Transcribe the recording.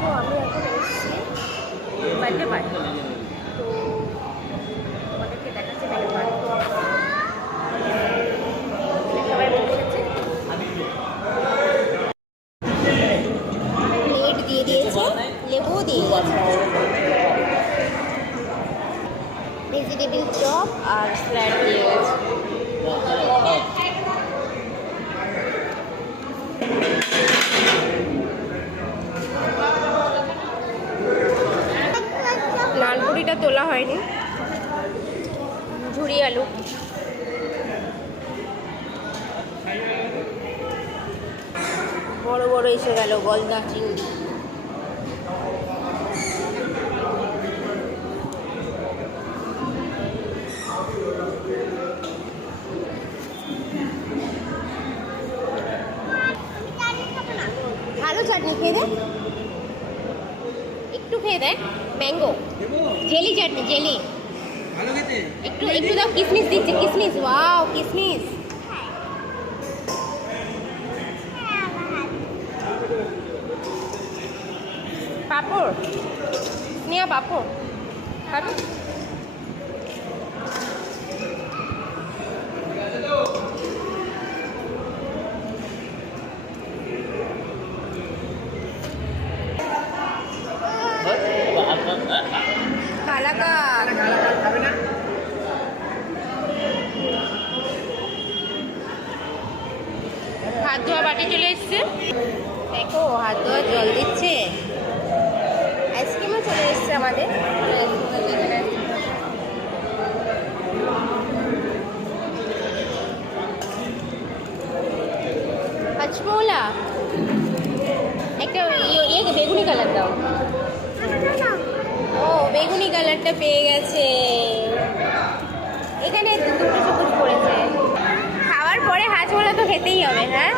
তো আমি এখন এসেছি বার্থডে পার্টি, তো তোমাদেরকে দেখাচ্ছি বার্থডে পার্টি। সবাই বসেছে, প্লেট দিয়ে দিয়েছে, লেবুও দিয়ে গেছে, ভেজিটেবিল চপ আর স্যালাড দিয়ে গেছে। লালপুরিটা তোলা হয়নি, ঝুরি আলু। বড় বড় এসে গেল গলদা চিংড়ি। ভালো চাটনি খেয়ে দেয়, একটু খেয়ে দেয়। ম্যাঙ্গো জেলি চাটনি, জেলি একটু একটু দাও। কিসমিস দিচ্ছে, কিসমিস, ওয়াও কিসমিস। পাপড় নিয়া, পাপড় খাবে। কালাকাঁদ হাত ধোয়া বাটি চলে এসছে, দেখো হাত ধোয়া জল দিচ্ছে। আইসক্রিমও চলে এসছে আমাদের। হাজমোলা একটা বেগুনি কালার দাও। ও বেগুনি কালারটা পেয়ে গেছে, এখানে দুটো চুকুর পড়েছে। খাওয়ার পরে হাজমোলা তো খেতেই হবে। হ্যাঁ